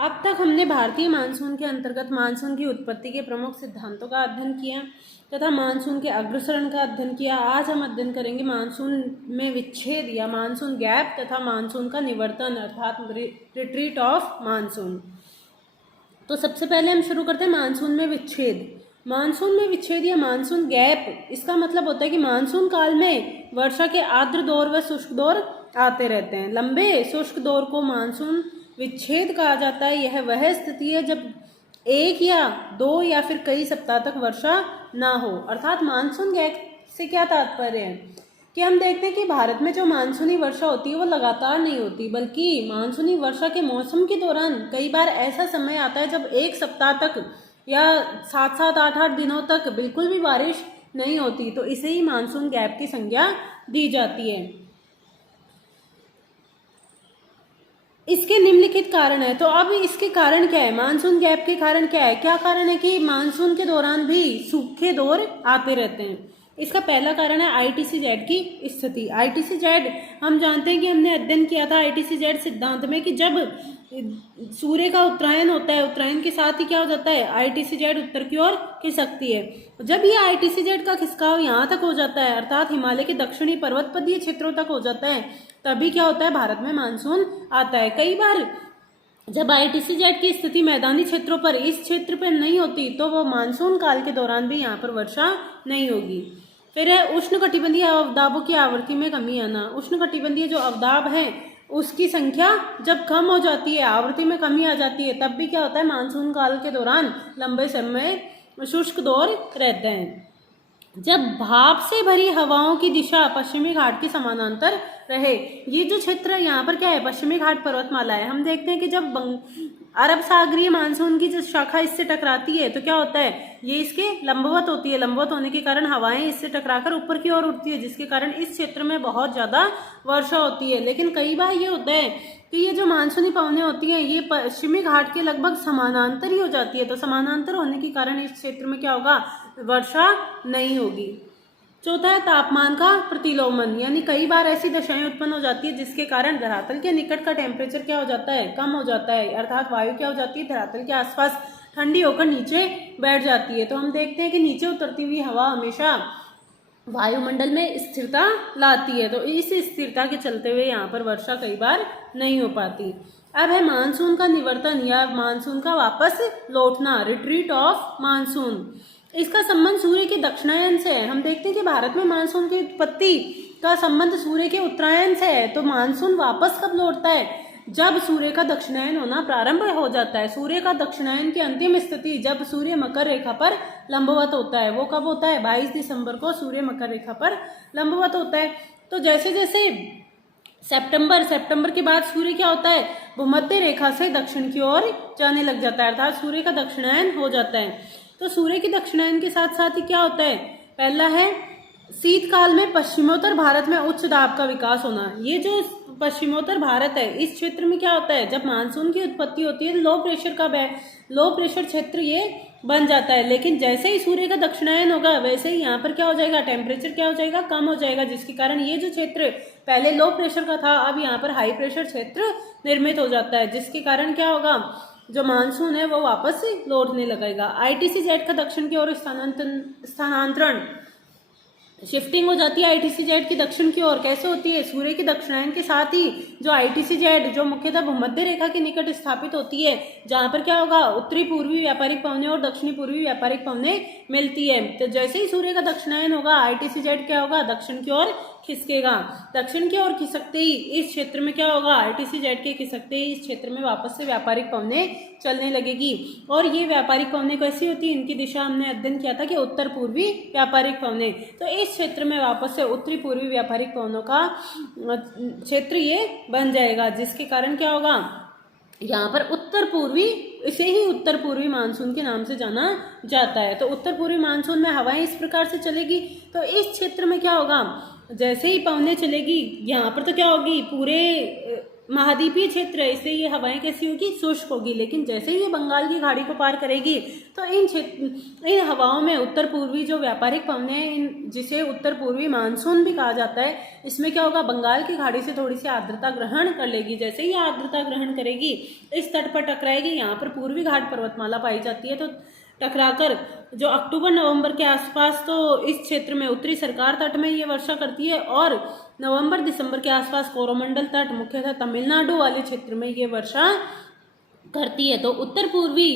अब तक हमने भारतीय मानसून के अंतर्गत मानसून की उत्पत्ति के प्रमुख सिद्धांतों का अध्ययन किया तथा मानसून के अग्रसरण का अध्ययन किया। आज हम अध्ययन करेंगे मानसून में विच्छेद या मानसून गैप तथा मानसून का निवर्तन अर्थात रिट्रीट ऑफ मानसून। तो सबसे पहले हम शुरू करते हैं मानसून में विच्छेद। मानसून में विच्छेद या मानसून गैप, इसका मतलब होता है कि मानसून काल में वर्षा के आर्द्र दौर व शुष्क दौर आते रहते हैं। लंबे शुष्क दौर को मानसून विच्छेद कहा जाता है। यह वह स्थिति है जब एक या दो या फिर कई सप्ताह तक वर्षा ना हो। अर्थात मानसून गैप से क्या तात्पर्य है कि हम देखते हैं कि भारत में जो मानसूनी वर्षा होती है वो लगातार नहीं होती, बल्कि मानसूनी वर्षा के मौसम के दौरान कई बार ऐसा समय आता है जब एक सप्ताह तक या 7-7, 8-8 दिनों तक बिल्कुल भी बारिश नहीं होती। तो इसे ही मानसून गैप की संज्ञा दी जाती है। इसके निम्नलिखित कारण है। तो अब इसके कारण क्या है, मानसून गैप के कारण क्या है? क्या कारण है कि मानसून के दौरान भी सूखे दौर आते रहते हैं। इसका पहला कारण है ITC-Z की स्थिति। ITC-Z हम जानते हैं कि हमने अध्ययन किया था ITC-Z सिद्धांत में कि जब सूर्य का उत्तरायण होता है, उत्तरायण के साथ ही क्या हो जाता है, ITC-Z उत्तर की ओर खिसकती है। जब ये ITC-Z का खिसकाव यहाँ तक हो जाता है, अर्थात हिमालय के दक्षिणी पर्वतपदीय क्षेत्रों तक हो जाता है, तभी क्या होता है, भारत में मानसून आता है। कई बार जब ITC-Z की स्थिति मैदानी क्षेत्रों पर, इस क्षेत्र पर नहीं होती, तो वो मानसून काल के दौरान भी यहाँ पर वर्षा नहीं होगी। फिर है उष्णकटिबंधीय अवदाबों की आवृत्ति में कमी आना। उष्णकटिबंधीय जो अवदाब है उसकी संख्या जब कम हो जाती है, आवृत्ति में कमी आ जाती है, तब भी क्या होता है, मानसून काल के दौरान लंबे समय शुष्क दौर रहते हैं। जब भाप से भरी हवाओं की दिशा पश्चिमी घाट के समानांतर रहे, ये जो क्षेत्र है यहाँ पर क्या है, पश्चिमी घाट पर्वतमाला है। हम देखते हैं कि जब अरब सागरीय मानसून की जो शाखा इससे टकराती है तो क्या होता है, ये इसके लंबवत होती है। लंबवत होने के कारण हवाएं इससे टकराकर ऊपर की ओर उठती है, जिसके कारण इस क्षेत्र में बहुत ज़्यादा वर्षा होती है। लेकिन कई बार ये होता है कि ये जो मानसूनी पवनें होती हैं ये पश्चिमी घाट के लगभग समानांतर ही हो जाती है। तो समानांतर होने के कारण इस क्षेत्र में क्या होगा, वर्षा नहीं होगी। चौथा है तापमान का प्रतिलोमन, यानी कई बार ऐसी दशाएं उत्पन्न हो जाती है जिसके कारण धरातल के निकट का टेम्परेचर क्या हो जाता है, कम हो जाता है। अर्थात वायु क्या हो जाती है, धरातल के आसपास ठंडी होकर नीचे बैठ जाती है। तो हम देखते हैं कि नीचे उतरती हुई हवा हमेशा वायुमंडल में स्थिरता लाती है। तो इस स्थिरता के चलते हुए यहाँ पर वर्षा कई बार नहीं हो पाती। अब है मानसून का निवर्तन या मानसून का वापस लौटना, रिट्रीट ऑफ मानसून। इसका संबंध सूर्य के दक्षिणायन से है। हम देखते हैं कि भारत में मानसून की उत्पत्ति का संबंध सूर्य के उत्तरायण से है। तो मानसून वापस कब लौटता है, जब सूर्य का दक्षिणायन होना प्रारंभ हो जाता है। सूर्य का दक्षिणायन की अंतिम स्थिति जब सूर्य मकर रेखा पर लंबवत होता है, वो कब होता है, 22 दिसंबर को सूर्य मकर रेखा पर लंबवत होता है। तो जैसे जैसे सितंबर के बाद सूर्य क्या होता है, भूमध्य रेखा से दक्षिण की ओर जाने लग जाता है, अर्थात सूर्य का दक्षिणायन हो जाता है। तो सूर्य के दक्षिणायन के साथ साथ ही क्या होता है, पहला है शीतकाल में पश्चिमोत्तर भारत में उच्च दाब का विकास होना। ये जो पश्चिमोत्तर भारत है, इस क्षेत्र में क्या होता है, जब मानसून की उत्पत्ति होती है लो प्रेशर क्षेत्र ये बन जाता है। लेकिन जैसे ही सूर्य का दक्षिणायन होगा वैसे ही यहाँ पर क्या हो जाएगा, टेम्परेचर क्या हो जाएगा, कम हो जाएगा, जिसके कारण ये जो क्षेत्र पहले लो प्रेशर का था अब यहाँ पर हाई प्रेशर क्षेत्र निर्मित हो जाता है, जिसके कारण क्या होगा, जो मानसून है वो वापस लौटने लगेगा। ITC-Z का दक्षिण की ओर स्थानांतरण, शिफ्टिंग हो जाती है ITC-Z की दक्षिण की ओर। कैसे होती है, सूर्य के दक्षिणायन के साथ ही जो ITC-Z जो मुख्यतः भूमध्य रेखा के निकट स्थापित होती है, जहाँ पर क्या होगा, उत्तरी पूर्वी व्यापारिक पवनें और दक्षिणी पूर्वी व्यापारिक पवनें मिलती है। तो जैसे ही सूर्य का दक्षिणायन होगा ITC-Z क्या होगा, दक्षिण की ओर खिसकेगा। दक्षिण की ओर खिसकते ही इस क्षेत्र में क्या होगा, ITC-Z के खिसकते ही इस क्षेत्र में वापस से व्यापारिक पवनें चलने लगेगी। और ये व्यापारिक पवनें कैसी होती है, इनकी दिशा हमने अध्ययन किया था कि उत्तर पूर्वी व्यापारिक पवनें। तो इस क्षेत्र में वापस से उत्तरी पूर्वी व्यापारिक पवनों का क्षेत्र ये बन जाएगा, जिसके कारण क्या होगा, यहाँ पर उत्तर पूर्वी, इसे ही उत्तर पूर्वी मानसून के नाम से जाना जाता है। तो उत्तर पूर्वी मानसून में हवाएं इस प्रकार से चलेगी। तो इस क्षेत्र में क्या होगा, जैसे ही पवनें चलेगी यहाँ पर तो क्या होगी, पूरे महाद्वीपीय क्षेत्र है, इसलिए ये हवाएं कैसी होगी, शुष्क होगी। लेकिन जैसे ही ये बंगाल की खाड़ी को पार करेगी तो इन हवाओं में उत्तर पूर्वी जो व्यापारिक पवनें हैं, जिसे उत्तर पूर्वी मानसून भी कहा जाता है, इसमें क्या होगा, बंगाल की खाड़ी से थोड़ी सी आर्द्रता ग्रहण कर लेगी। जैसे ही आर्द्रता ग्रहण करेगी इस तट पर टकराएगी। यहाँ पर पूर्वी घाट पर्वतमाला पाई जाती है, तो टकराकर जो अक्टूबर नवंबर के आसपास तो इस क्षेत्र में उत्तरी सरकार तट में ये वर्षा करती है, और नवंबर दिसंबर के आसपास कोरोमंडल तट, मुख्यतः तमिलनाडु वाले क्षेत्र में ये वर्षा करती है। तो उत्तर पूर्वी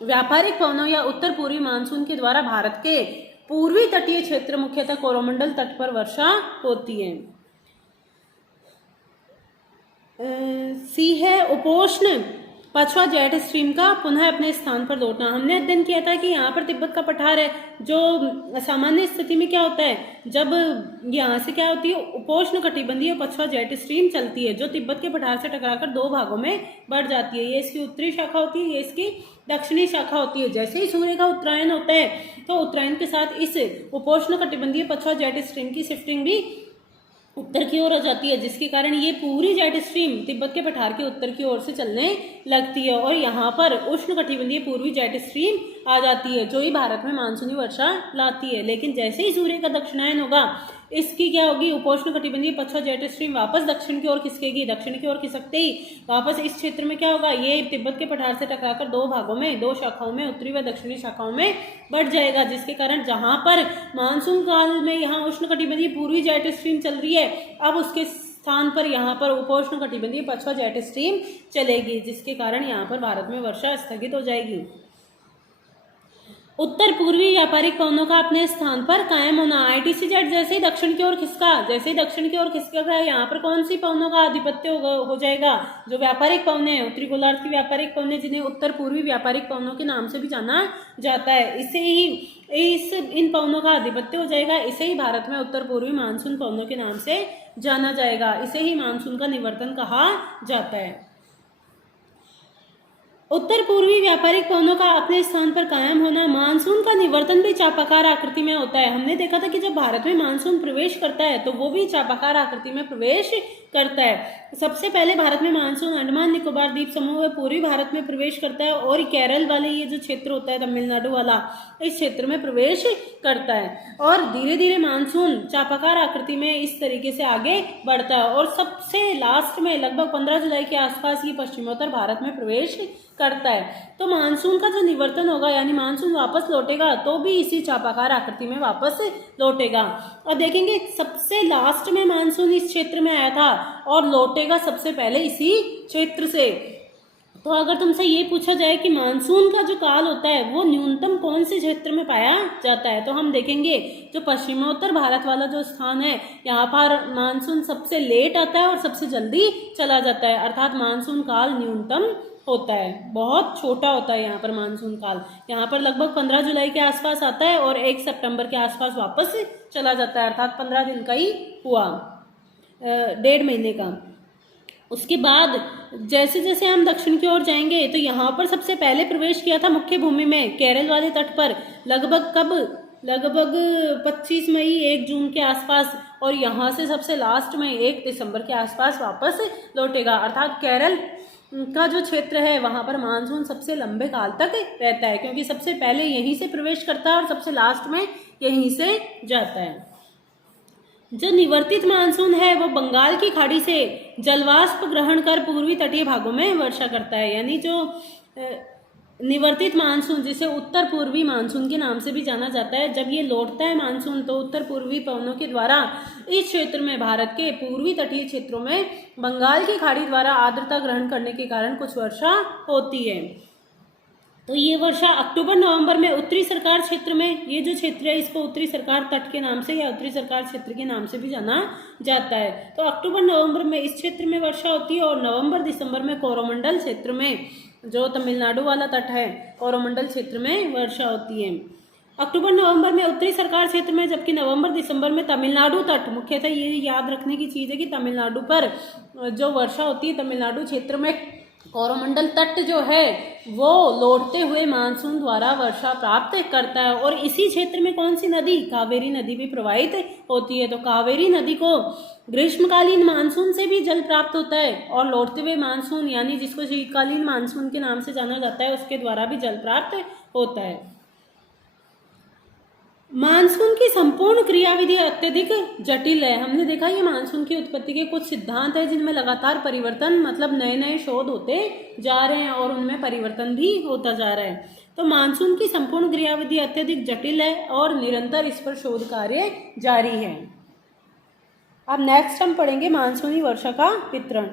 व्यापारिक पवनों या उत्तर पूर्वी मानसून के द्वारा भारत के पूर्वी तटीय क्षेत्र, मुख्यतः कोरोमंडल तट पर वर्षा होती है। सी है उपोष्ण पछवा जेट स्ट्रीम का पुनः अपने स्थान पर लौटना। हमने अध्ययन किया था कि यहाँ पर तिब्बत का पठार है, जो सामान्य स्थिति में क्या होता है, जब यहाँ से क्या होती है, उपोष्ण कटिबंधीय पछवा जेट स्ट्रीम चलती है, जो तिब्बत के पठार से टकराकर दो भागों में बढ़ जाती है। ये इसकी उत्तरी शाखा होती है, ये इसकी दक्षिणी शाखा होती है। जैसे ही सूर्य का उत्तरायण होता है तो उत्तरायण के साथ इस उपोष्ण कटिबंधीय पछवा जेट स्ट्रीम की शिफ्टिंग भी उत्तर की ओर हो जाती है, जिसके कारण ये पूरी जेट स्ट्रीम तिब्बत के पठार के उत्तर की ओर से चलने लगती है, और यहाँ पर उष्ण कटिबंधीय पूर्वी जेट स्ट्रीम आ जाती है, जो ही भारत में मानसूनी वर्षा लाती है। लेकिन जैसे ही सूर्य का दक्षिणायन होगा, इसकी क्या होगी, उपोष्ण कटिबंधीय पछवा जेट स्ट्रीम वापस दक्षिण की ओर खिसकेगी। दक्षिण की ओर खिसकते ही वापस इस क्षेत्र में क्या होगा, ये तिब्बत के पठार से टकराकर दो भागों में, दो शाखाओं में, उत्तरी व दक्षिणी शाखाओं में बढ़ जाएगा, जिसके कारण जहां पर मानसून काल में यहाँ उष्ण कटिबंधीय पूर्वी जेट स्ट्रीम चल रही है, अब उसके स्थान पर यहाँ पर उपोष्ण कटिबंधीय पछवा जेट स्ट्रीम चलेगी, जिसके कारण यहाँ पर भारत में वर्षा स्थगित हो जाएगी। उत्तर पूर्वी व्यापारिक पवनों का अपने स्थान पर कायम होना। आईटीसी जेट जैसे ही दक्षिण की ओर खिसका, जैसे ही दक्षिण की ओर खिसकेगा, यहाँ पर कौन सी पवनों का आधिपत्य हो जाएगा, जो व्यापारिक पवने हैं, उत्तरी गोलार्ध की व्यापारिक पवने, जिन्हें उत्तर पूर्वी व्यापारिक पवनों के नाम से भी जाना जाता है, इन पवनों का आधिपत्य हो जाएगा। इसे ही भारत में उत्तर पूर्वी मानसून पवनों के नाम से जाना जाएगा। इसे ही मानसून का निवर्तन कहा जाता है। उत्तर पूर्वी व्यापारिक पवनों का अपने स्थान पर कायम होना। मानसून का निवर्तन भी चापाकार आकृति में होता है। हमने देखा था कि जब भारत में मानसून प्रवेश करता है तो वो भी चापाकार आकृति में प्रवेश करता है। सबसे पहले भारत में मानसून अंडमान निकोबार द्वीप समूह व पूर्वी भारत में प्रवेश करता है, और केरल वाले ये जो क्षेत्र होता है तमिलनाडु वाला, इस क्षेत्र में प्रवेश करता है, और धीरे धीरे मानसून चापाकार आकृति में इस तरीके से आगे बढ़ता है, और सबसे लास्ट में लगभग 15 जुलाई के आसपास ये पश्चिमोत्तर भारत में प्रवेश करता है। तो मानसून का जो निवर्तन होगा, यानी मानसून वापस लौटेगा, तो भी इसी चापाकार आकृति में वापस लौटेगा। और देखेंगे सबसे लास्ट में मानसून इस क्षेत्र में आया था और लौटेगा सबसे पहले इसी क्षेत्र से। तो अगर तुमसे ये पूछा जाए कि मानसून का जो काल होता है वो न्यूनतम कौन से क्षेत्र में पाया जाता है, तो हम देखेंगे जो पश्चिमोत्तर भारत वाला जो स्थान है, यहाँ पर मानसून सबसे लेट आता है और सबसे जल्दी चला जाता है, अर्थात मानसून काल न्यूनतम होता है, बहुत छोटा होता है यहाँ पर मानसून काल। यहाँ पर लगभग 15 जुलाई के आसपास आता है और 1 सितंबर के आसपास वापस चला जाता है, अर्थात 15 दिन का ही हुआ, 1.5 महीने का। उसके बाद जैसे जैसे हम दक्षिण की ओर जाएंगे तो यहाँ पर सबसे पहले प्रवेश किया था मुख्य भूमि में केरल वाले तट पर, लगभग 25 मई 1 जून के आसपास, और यहाँ से सबसे लास्ट में 1 दिसंबर के आसपास वापस लौटेगा, अर्थात केरल का जो क्षेत्र है वहाँ पर मानसून सबसे लंबे काल तक रहता है, क्योंकि सबसे पहले यहीं से प्रवेश करता है और सबसे लास्ट में यहीं से जाता है। जो निवर्तित मानसून है वो बंगाल की खाड़ी से जलवाष्प ग्रहण कर पूर्वी तटीय भागों में वर्षा करता है, यानी जो निवर्तित मानसून, जिसे उत्तर पूर्वी मानसून के नाम से भी जाना जाता है, जब ये लौटता है मानसून तो उत्तर पूर्वी पवनों के द्वारा इस क्षेत्र में, भारत के पूर्वी तटीय क्षेत्रों में बंगाल की खाड़ी द्वारा आर्द्रता ग्रहण करने के कारण कुछ वर्षा होती है। तो ये वर्षा अक्टूबर नवंबर में उत्तरी सरकार क्षेत्र में, ये जो क्षेत्र है इसको उत्तरी सरकार तट के नाम से या उत्तरी सरकार क्षेत्र के नाम से भी जाना जाता है। तो अक्टूबर नवंबर में इस क्षेत्र में वर्षा होती है, और नवंबर दिसंबर में कोरोमंडल क्षेत्र में, जो तमिलनाडु वाला तट है, कोरोमंडल क्षेत्र में वर्षा होती है। अक्टूबर नवंबर में उत्तरी सरकार क्षेत्र में, जबकि नवंबर दिसंबर में तमिलनाडु तट, मुख्यतः ये याद रखने की चीज़ है कि तमिलनाडु पर जो वर्षा होती है, तमिलनाडु क्षेत्र में कोरोमंडल तट जो है वो लौटते हुए मानसून द्वारा वर्षा प्राप्त करता है। और इसी क्षेत्र में कौन सी नदी, कावेरी नदी भी प्रवाहित होती है। तो कावेरी नदी को ग्रीष्मकालीन मानसून से भी जल प्राप्त होता है और लौटते हुए मानसून यानी जिसको शीतकालीन मानसून के नाम से जाना जाता है उसके द्वारा भी जल प्राप्त होता है। मानसून की संपूर्ण क्रियाविधि अत्यधिक जटिल है। हमने देखा ये मानसून की उत्पत्ति के कुछ सिद्धांत है जिनमें लगातार परिवर्तन मतलब नए नए शोध होते जा रहे हैं और उनमें परिवर्तन भी होता जा रहा है। तो मानसून की संपूर्ण क्रियाविधि अत्यधिक जटिल है और निरंतर इस पर शोध कार्य जारी है। अब नेक्स्ट हम पढ़ेंगे मानसूनी वर्षा का वितरण।